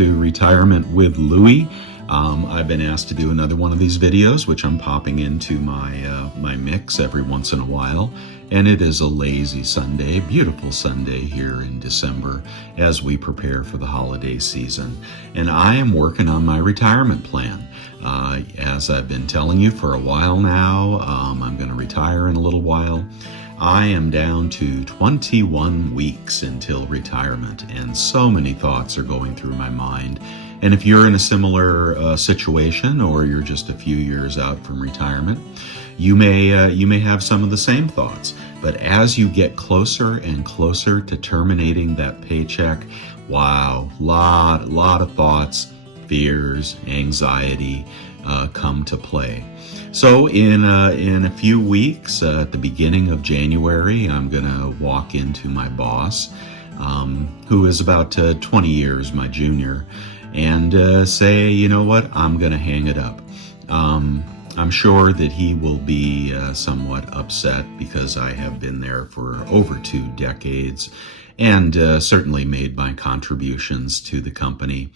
to Retirement with Louie. I've been asked to do another one of these videos, which I'm popping into my mix every once in a while. And it is a lazy Sunday, beautiful Sunday here in December as we prepare for the holiday season. And I am working on my retirement plan. As I've been telling you for a while now, I'm going to retire in a little while. I am down to 21 weeks until retirement, and so many thoughts are going through my mind. And if you're in a similar situation, or you're just a few years out from retirement, you may have some of the same thoughts. But as you get closer and closer to terminating that paycheck, wow, lot of thoughts, fears, anxiety come to play. So in a few weeks, at the beginning of January, I'm going to walk into my boss, who is about 20 years my junior, and say, you know what, I'm going to hang it up. I'm sure that he will be somewhat upset because I have been there for over 2 decades and certainly made my contributions to the company.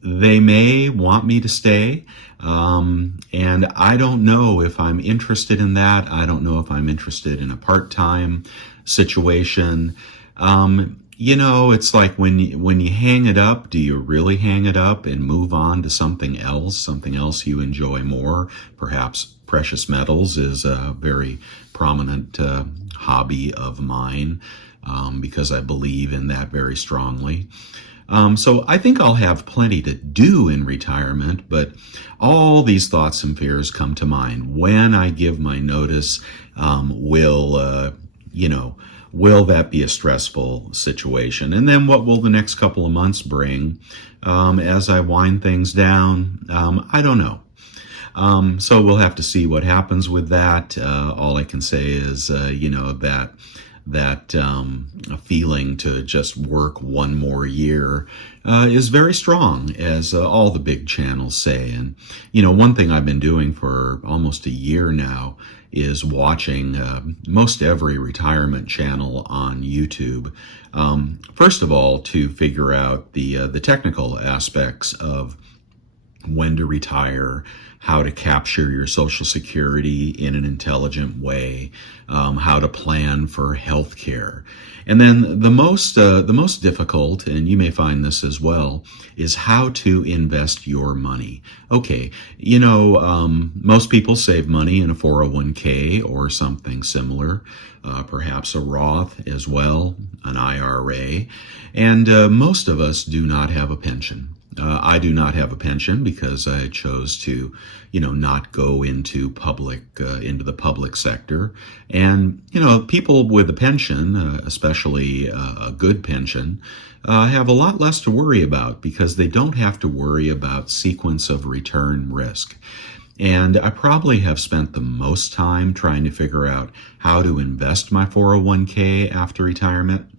They may want me to stay, and I don't know if I'm interested in that. I don't know if I'm interested in a part-time situation. It's like when you hang it up, do you really hang it up and move on to something else you enjoy more? Perhaps precious metals is a very prominent hobby of mine, because I believe in that very strongly. So I think I'll have plenty to do in retirement, but all these thoughts and fears come to mind. When I give my notice, will that be a stressful situation? And then what will the next couple of months bring as I wind things down? I don't know. So we'll have to see what happens with that. All I can say is, that feeling to just work one more year is very strong, as all the big channels say. And, one thing I've been doing for almost a year now is watching most every retirement channel on YouTube. First of all, to figure out the technical aspects of when to retire, how to capture your Social Security in an intelligent way, how to plan for health care. And then the most difficult, and you may find this as well, is how to invest your money. Okay, most people save money in a 401k or something similar, perhaps a Roth as well, an IRA, and most of us do not have a pension. I do not have a pension because I chose to, not go into the public sector. And, people with a pension, especially a good pension, have a lot less to worry about because they don't have to worry about sequence of return risk. And I probably have spent the most time trying to figure out how to invest my 401k after retirement.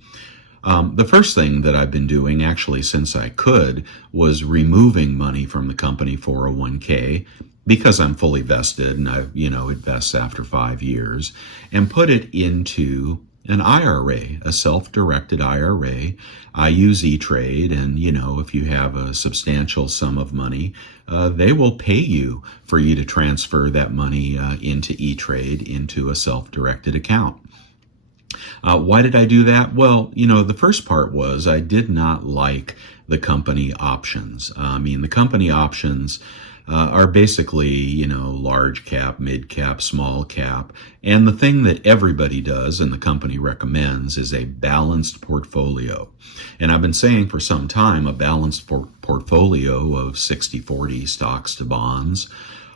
The first thing that I've been doing, actually, since I could, was removing money from the company 401k because I'm fully vested and it vests after 5 years, and put it into an IRA, a self-directed IRA. I use E-Trade, and if you have a substantial sum of money, they will pay you for you to transfer that money into E-Trade into a self-directed account. Why did I do that? Well, the first part was I did not like the company options. The company options are basically, large cap, mid cap, small cap. And the thing that everybody does and the company recommends is a balanced portfolio. And I've been saying for some time a balanced portfolio of 60-40 stocks to bonds.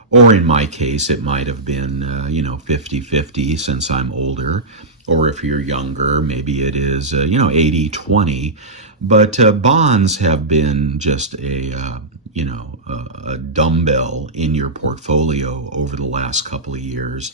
Or in my case, it might have been, 50-50 since I'm older. Or if you're younger, maybe it is, 80-20. But bonds have been just a a dumbbell in your portfolio over the last couple of years.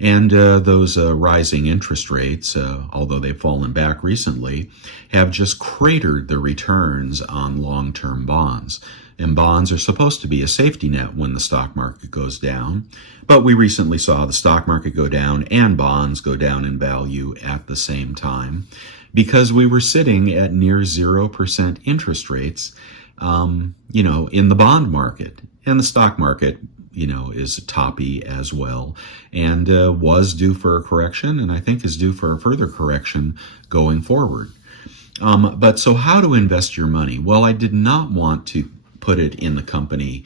And those rising interest rates, although they've fallen back recently, have just cratered the returns on long-term bonds. And bonds are supposed to be a safety net when the stock market goes down. But we recently saw the stock market go down and bonds go down in value at the same time because we were sitting at near 0% interest rates, in the bond market. And the stock market, is toppy as well, and was due for a correction, and I think is due for a further correction going forward. But so how to invest your money? Well, I did not want to put it in the company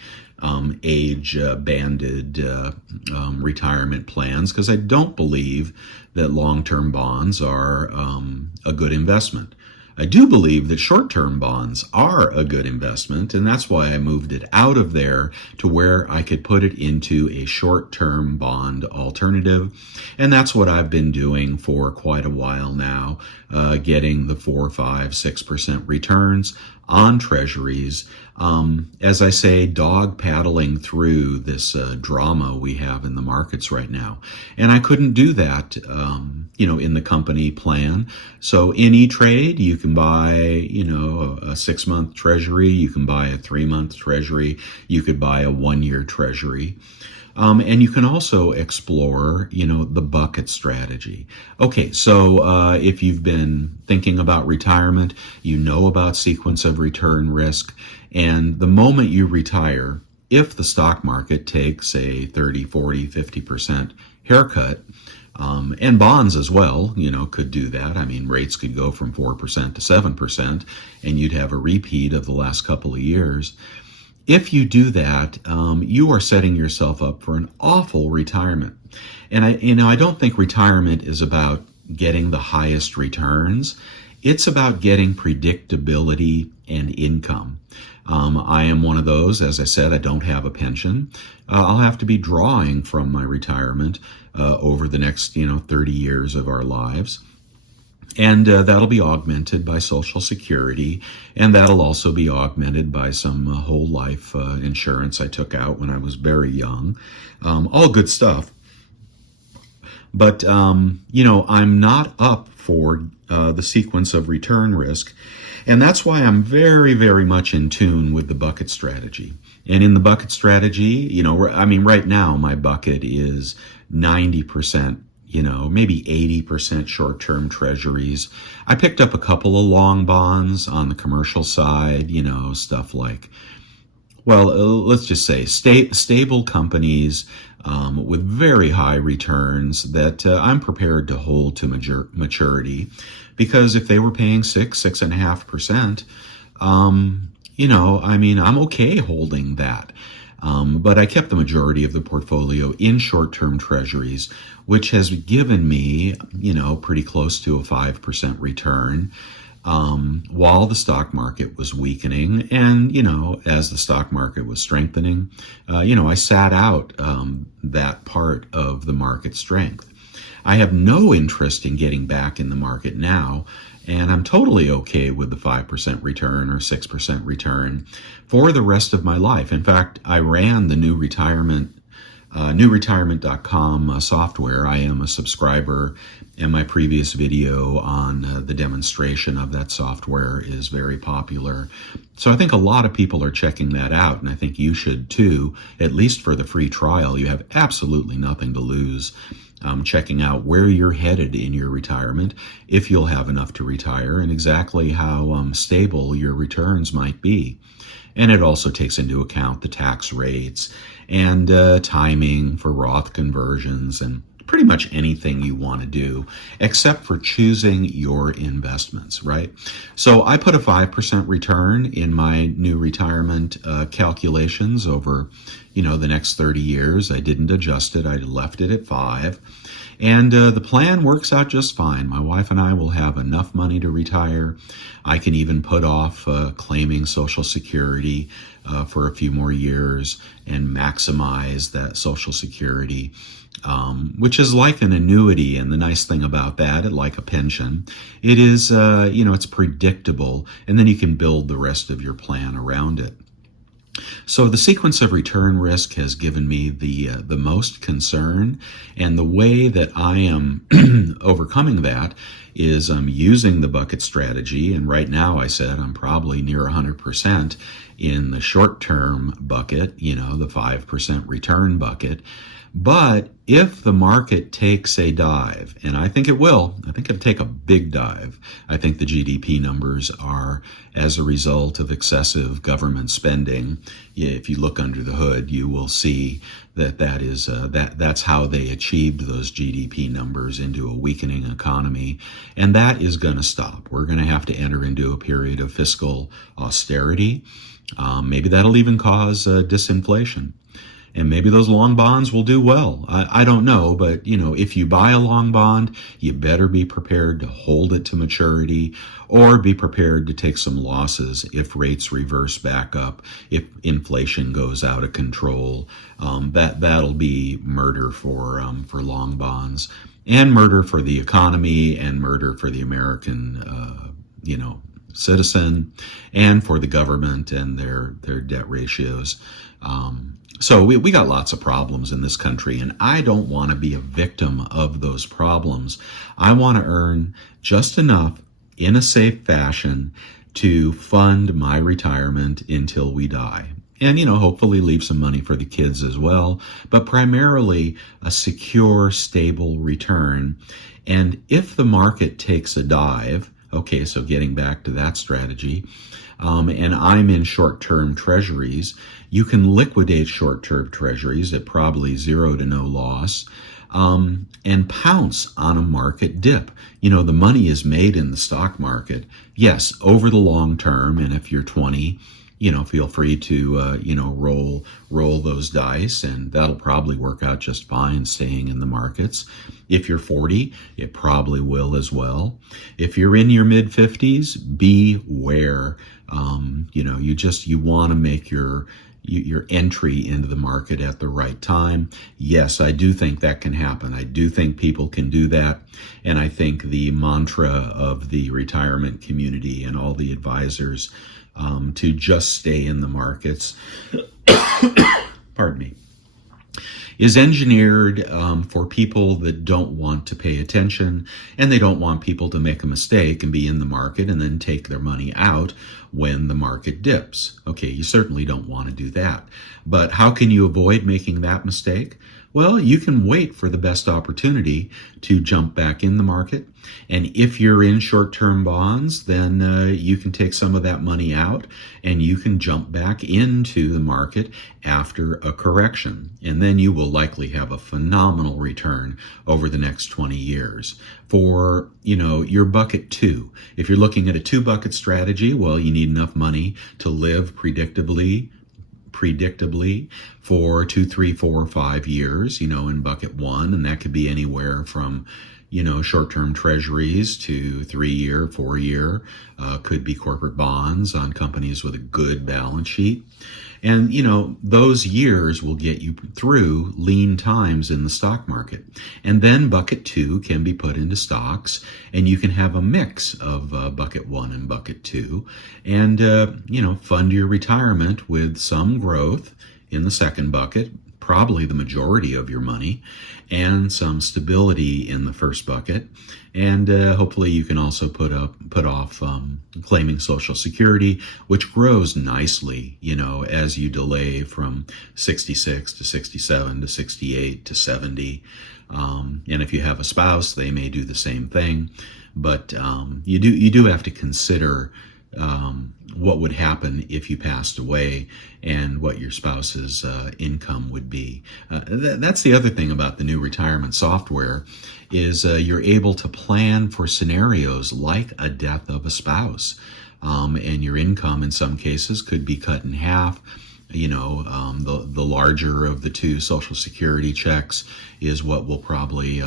age-banded retirement plans because I don't believe that long-term bonds are a good investment. I do believe that short-term bonds are a good investment, and that's why I moved it out of there to where I could put it into a short-term bond alternative. And that's what I've been doing for quite a while now, getting the 4, 5, 6% returns on treasuries. As I say, dog paddling through this drama we have in the markets right now. And I couldn't do that, in the company plan. So in E-Trade, you can buy, a 6-month treasury. You can buy a 3-month treasury. You could buy a 1-year treasury. And you can also explore, the bucket strategy. Okay, so if you've been thinking about retirement, you know about sequence of return risk. And the moment you retire, if the stock market takes a 30, 40, 50% haircut, and bonds as well, could do that. I mean, rates could go from 4% to 7%, and you'd have a repeat of the last couple of years. If you do that, you are setting yourself up for an awful retirement. And I don't think retirement is about getting the highest returns. It's about getting predictability and income. I am one of those. As I said, I don't have a pension. I'll have to be drawing from my retirement over the next 30 years of our lives. And that'll be augmented by Social Security, and that'll also be augmented by some whole life insurance I took out when I was very young. All good stuff. But, I'm not up for the sequence of return risk. And that's why I'm very, very much in tune with the bucket strategy. And in the bucket strategy, right now my bucket is 90%, maybe 80% short-term treasuries. I picked up a couple of long bonds on the commercial side, stuff like, let's just say stable companies with very high returns that I'm prepared to hold to maturity. Because if they were paying 6.5%, I'm okay holding that. But I kept the majority of the portfolio in short-term treasuries, which has given me, pretty close to a 5% return, while the stock market was weakening. And, as the stock market was strengthening, I sat out that part of the market strength. I have no interest in getting back in the market now, and I'm totally okay with the 5% return or 6% return for the rest of my life. In fact, I ran the newretirement.com software. I am a subscriber, and my previous video on the demonstration of that software is very popular. So I think a lot of people are checking that out, and I think you should too, at least for the free trial. You have absolutely nothing to lose. Checking out where you're headed in your retirement, if you'll have enough to retire, and exactly how stable your returns might be. And it also takes into account the tax rates and timing for Roth conversions and pretty much anything you want to do, except for choosing your investments, right? So I put a 5% return in my new retirement calculations over, the next 30 years. I didn't adjust it. I left it at 5. And the plan works out just fine. My wife and I will have enough money to retire. I can even put off claiming Social Security for a few more years and maximize that Social Security, which is like an annuity. And the nice thing about that, like a pension, it is, it's predictable, and then you can build the rest of your plan around it. So the sequence of return risk has given me the most concern, and the way that I am overcoming that is I'm using the bucket strategy. And right now, I said I'm probably near 100% in the short-term bucket, the 5% return bucket. But if the market takes a dive, and I think it will, I think it'll take a big dive. I think the GDP numbers are as a result of excessive government spending. If you look under the hood, you will see that's how they achieved those GDP numbers into a weakening economy, and that is going to stop. We're going to have to enter into a period of fiscal austerity. Maybe that'll even cause disinflation. And maybe those long bonds will do well. I don't know, but if you buy a long bond, you better be prepared to hold it to maturity, or be prepared to take some losses if rates reverse back up, if inflation goes out of control. That'll be murder for long bonds, and murder for the economy, and murder for the American citizen, and for the government and their debt ratios. So we got lots of problems in this country, and I don't want to be a victim of those problems. I want to earn just enough in a safe fashion to fund my retirement until we die. And, hopefully leave some money for the kids as well, but primarily a secure, stable return. And if the market takes a dive, okay, so getting back to that strategy, and I'm in short-term treasuries, you can liquidate short-term treasuries at probably 0 to no loss, and pounce on a market dip. The money is made in the stock market, yes, over the long term. And if you're 20, feel free to, roll those dice, and that'll probably work out just fine staying in the markets. If you're 40, it probably will as well. If you're in your mid 50s, beware. You want to make your entry into the market at the right time. Yes, I do think that can happen. I do think people can do that. And I think the mantra of the retirement community and all the advisors to just stay in the markets, pardon me, is engineered for people that don't want to pay attention, and they don't want people to make a mistake and be in the market and then take their money out when the market dips. Okay, you certainly don't want to do that. But how can you avoid making that mistake? Well, you can wait for the best opportunity to jump back in the market. And if you're in short-term bonds, then you can take some of that money out and you can jump back into the market after a correction. And then you will likely have a phenomenal return over the next 20 years. For, your bucket 2. If you're looking at a 2-bucket strategy, well, you need enough money to live predictably for 2, 3, 4, 5 years, in bucket 1. And that could be anywhere from, short-term treasuries to 3-year, 4-year, could be corporate bonds on companies with a good balance sheet. And, those years will get you through lean times in the stock market. And then bucket 2 can be put into stocks, and you can have a mix of bucket 1 and bucket 2, and, fund your retirement with some growth in the second bucket, probably the majority of your money, and some stability in the first bucket. And hopefully you can also put off claiming Social Security, which grows nicely, as you delay from 66 to 67 to 68 to 70. And if you have a spouse, they may do the same thing. But you do have to consider what would happen if you passed away and what your spouse's income would be. That's the other thing about the new retirement software is you're able to plan for scenarios like a death of a spouse. And your income in some cases could be cut in half. The larger of the two Social Security checks is what will probably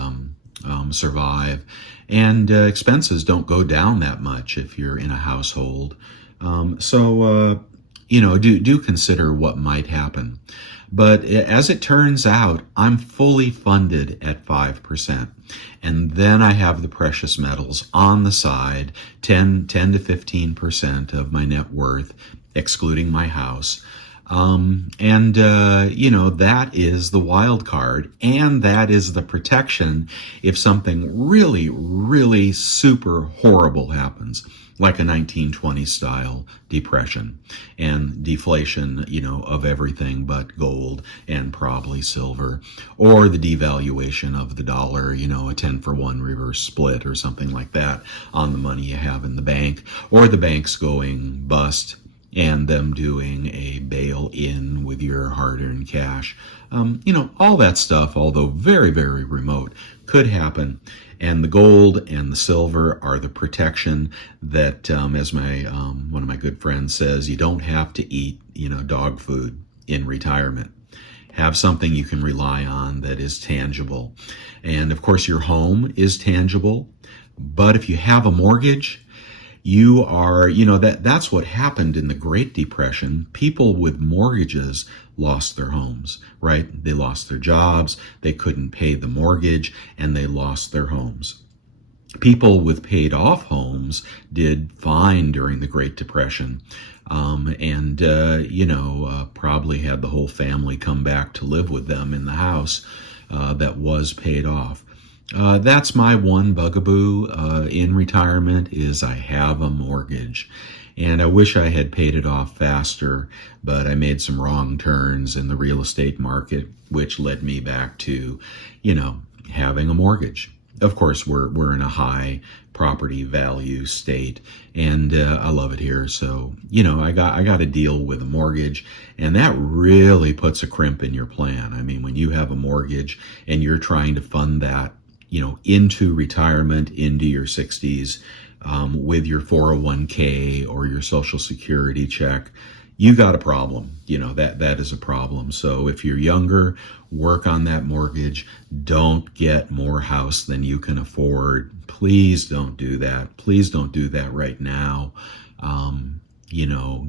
survive. And expenses don't go down that much if you're in a household. So do consider what might happen. But as it turns out, I'm fully funded at 5%. And then I have the precious metals on the side, 10 to 15% of my net worth, excluding my house. That is the wild card, and that is the protection if something really, really super horrible happens, like a 1920 style depression and deflation, of everything but gold and probably silver, or the devaluation of the dollar, a 10 for 1 reverse split or something like that on the money you have in the bank, or the banks going bust and them doing a bail in with your hard earned cash. All that stuff, although very, very remote, could happen. And the gold and the silver are the protection that, as my one of my good friends says, you don't have to eat, dog food in retirement. Have something you can rely on that is tangible. And of course, your home is tangible. But if you have a mortgage, you are, that's what happened in the Great Depression. People with mortgages lost their homes, right? They lost their jobs, they couldn't pay the mortgage, and they lost their homes. People with paid off homes did fine during the Great Depression, probably had the whole family come back to live with them in the house that was paid off. That's my one bugaboo in retirement is I have a mortgage. And I wish I had paid it off faster, but I made some wrong turns in the real estate market, which led me back to, having a mortgage. Of course, we're in a high property value state, and I love it here. So, I got to deal with a mortgage, and that really puts a crimp in your plan. I mean, when you have a mortgage and you're trying to fund that, into retirement, into your 60s, with your 401k or your Social Security check, you got a problem. That is a problem. So if you're younger, work on that mortgage. Don't get more house than you can afford. Please don't do that. Please don't do that right now.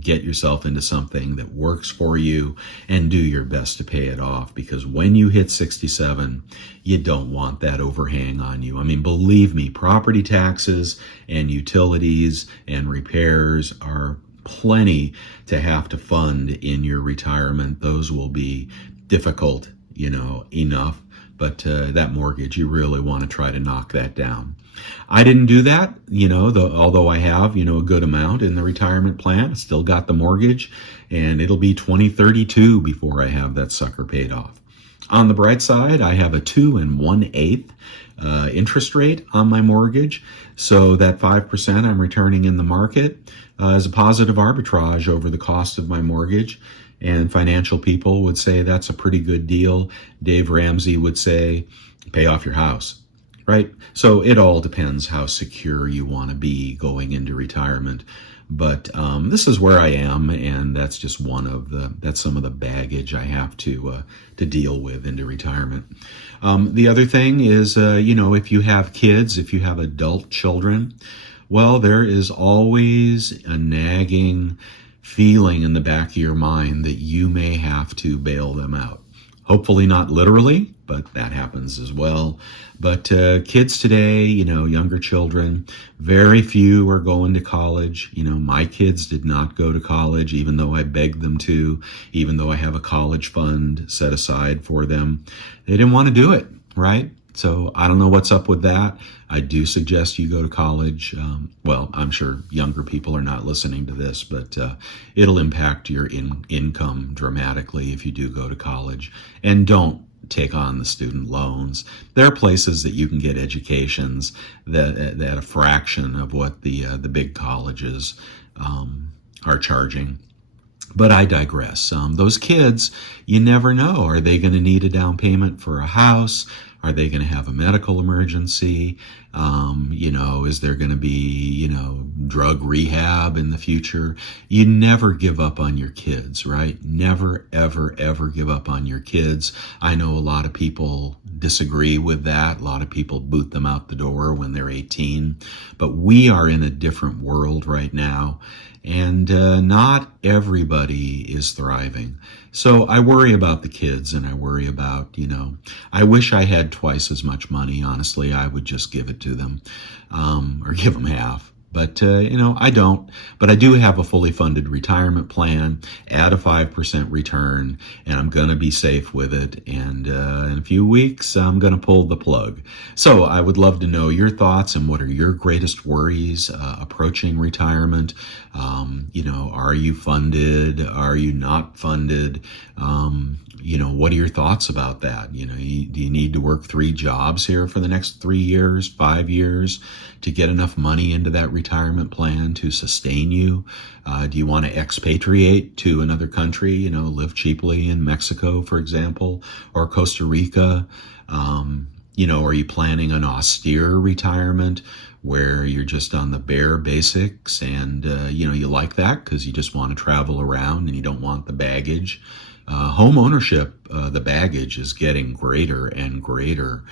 Get yourself into something that works for you and do your best to pay it off, because when you hit 67, you don't want that overhang on you. I mean, believe me, property taxes and utilities and repairs are plenty to have to fund in your retirement. Those will be difficult, enough. But that mortgage, you really want to try to knock that down. I didn't do that, although I have, a good amount in the retirement plan. Still got the mortgage, and it'll be 2032 before I have that sucker paid off. On the bright side, I have a 2 1/8 interest rate on my mortgage, so that 5% I'm returning in the market is a positive arbitrage over the cost of my mortgage. And financial people would say that's a pretty good deal. Dave Ramsey would say, pay off your house, right? So it all depends how secure you want to be going into retirement. But this is where I am, and that's just that's some of the baggage I have to deal with into retirement. The other thing is, if you have kids, if you have adult children, well, there is always a nagging feeling in the back of your mind that you may have to bail them out. Hopefully not literally, but that happens as well. But kids today, younger children, very few are going to college. My kids did not go to college, even though I begged them to, even though I have a college fund set aside for them. They didn't want to do it, right? So I don't know what's up with that. I do suggest you go to college. I'm sure younger people are not listening to this, but it'll impact your income dramatically if you do go to college. And don't take on the student loans. There are places that you can get educations that at a fraction of what the big colleges are charging. But I digress. Those kids, you never know. Are they going to need a down payment for a house? Are they going to have a medical emergency? Is there going to be, drug rehab in the future? You never give up on your kids, right? Never, ever, ever give up on your kids. I know a lot of people disagree with that. A lot of people boot them out the door when they're 18. But we are in a different world right now. And not everybody is thriving. So I worry about the kids, and I worry about, I wish I had twice as much money. Honestly, I would just give it to them, or give them half. But, I don't. But I do have a fully funded retirement plan at a 5% return, and I'm going to be safe with it. And in a few weeks, I'm going to pull the plug. So I would love to know your thoughts and what are your greatest worries approaching retirement. Are you funded? Are you not funded? What are your thoughts about that? Do you need to work 3 jobs here for the next 3 years, 5 years to get enough money into that retirement plan to sustain you? Do you want to expatriate to another country, live cheaply in Mexico, for example, or Costa Rica? Are you planning an austere retirement where you're just on the bare basics and, you like that because you just want to travel around and you don't want the baggage? Home ownership, the baggage is getting greater and greater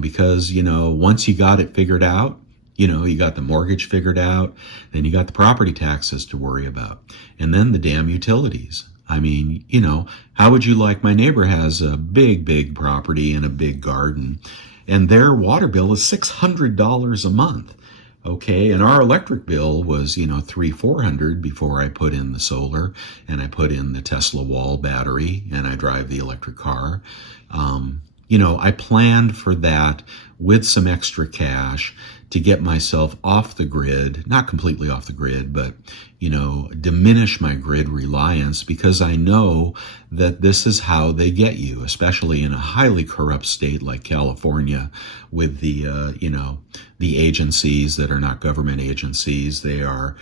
because, once you got it figured out, you got the mortgage figured out, then you got the property taxes to worry about, and then the damn utilities. I mean, how would you like, my neighbor has a big, big property and a big garden, and their water bill is $600 a month. Okay, and our electric bill was, $300-400 before I put in the solar and I put in the Tesla wall battery and I drive the electric car. I planned for that with some extra cash to get myself off the grid, not completely off the grid, but, diminish my grid reliance, because I know that this is how they get you, especially in a highly corrupt state like California with the agencies that are not government agencies. They are,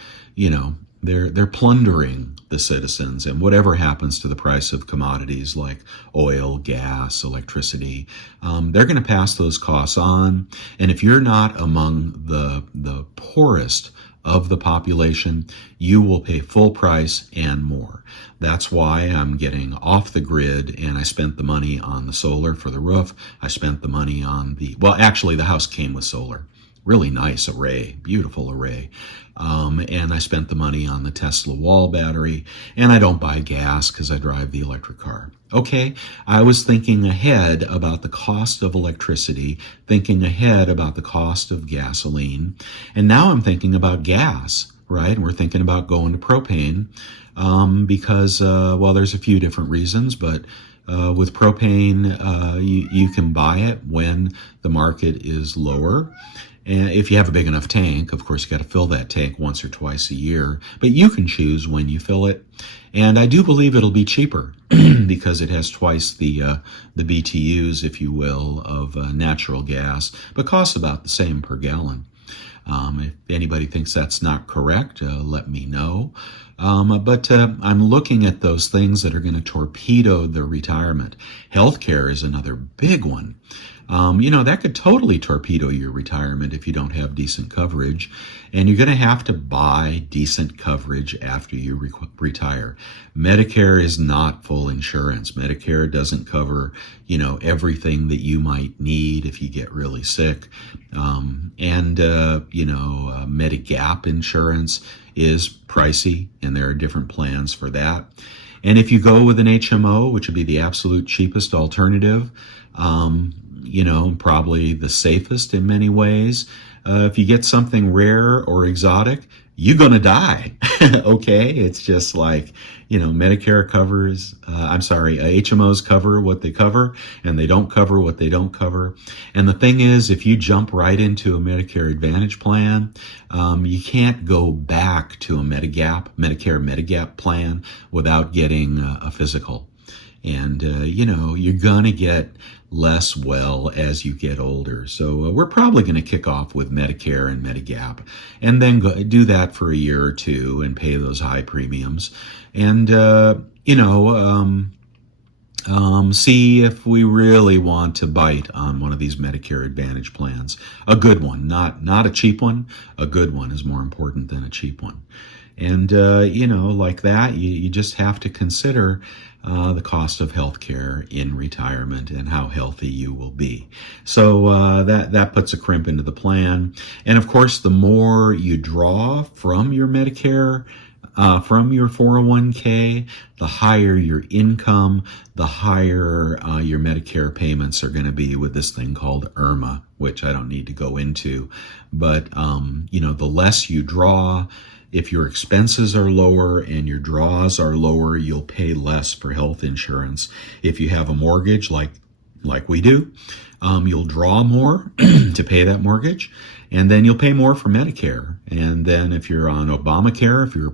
they're plundering the citizens, and whatever happens to the price of commodities like oil, gas, electricity, they're going to pass those costs on. And if you're not among the poorest of the population, you will pay full price and more. That's why I'm getting off the grid, and I spent the money on the solar for the roof. I spent the money on actually the house came with solar. Really nice array, beautiful array. And I spent the money on the Tesla wall battery, and I don't buy gas because I drive the electric car. Okay, I was thinking ahead about the cost of electricity, thinking ahead about the cost of gasoline, and now I'm thinking about gas, right? And we're thinking about going to propane because, there's a few different reasons, but with propane, you can buy it when the market is lower. And if you have a big enough tank, of course, you got to fill that tank once or twice a year, but you can choose when you fill it. And I do believe it'll be cheaper because it has twice the BTUs, if you will, of natural gas, but costs about the same per gallon. If anybody thinks that's not correct, let me know. But I'm looking at those things that are going to torpedo the retirement. Healthcare is another big one. That could totally torpedo your retirement if you don't have decent coverage. And you're going to have to buy decent coverage after you retire. Medicare is not full insurance. Medicare doesn't cover, everything that you might need if you get really sick. Medigap insurance is pricey, and there are different plans for that. And if you go with an HMO, which would be the absolute cheapest alternative, probably the safest in many ways. If you get something rare or exotic, you're going to die. Okay. It's just like, Medicare covers, HMOs cover what they cover, and they don't cover what they don't cover. And the thing is, if you jump right into a Medicare Advantage plan, you can't go back to a Medicare Medigap plan without getting a physical. And, you're going to get less well as you get older. So we're probably going to kick off with Medicare and Medigap, and then do that for a year or two and pay those high premiums. And, see if we really want to bite on one of these Medicare Advantage plans. A good one, not a cheap one. A good one is more important than a cheap one. And, like that, you just have to consider the cost of healthcare in retirement and how healthy you will be. So that puts a crimp into the plan. And of course, the more you draw from your Medicare from your 401k, the higher your income, the higher your Medicare payments are going to be with this thing called IRMA, which I don't need to go into. But, the less you draw, if your expenses are lower and your draws are lower, you'll pay less for health insurance. If you have a mortgage like we do, you'll draw more to pay that mortgage, and then you'll pay more for Medicare. And then if you're on Obamacare, if you're a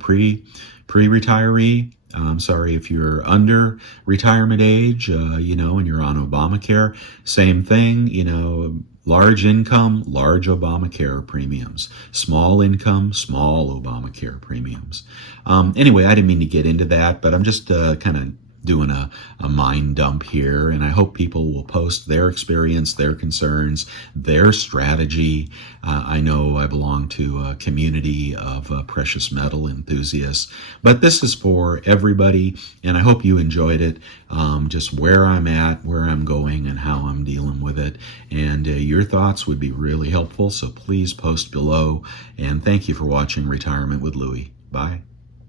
pre-retiree, if you're under retirement age, and you're on Obamacare, same thing, large income, large Obamacare premiums, small income, small Obamacare premiums. Anyway, I didn't mean to get into that, but I'm just kind of doing a mind dump here, and I hope people will post their experience, their concerns, their strategy. I know I belong to a community of precious metal enthusiasts, but this is for everybody, and I hope you enjoyed it, just where I'm at, where I'm going, and how I'm dealing with it. And your thoughts would be really helpful, so please post below, and thank you for watching Retirement with Louie. Bye.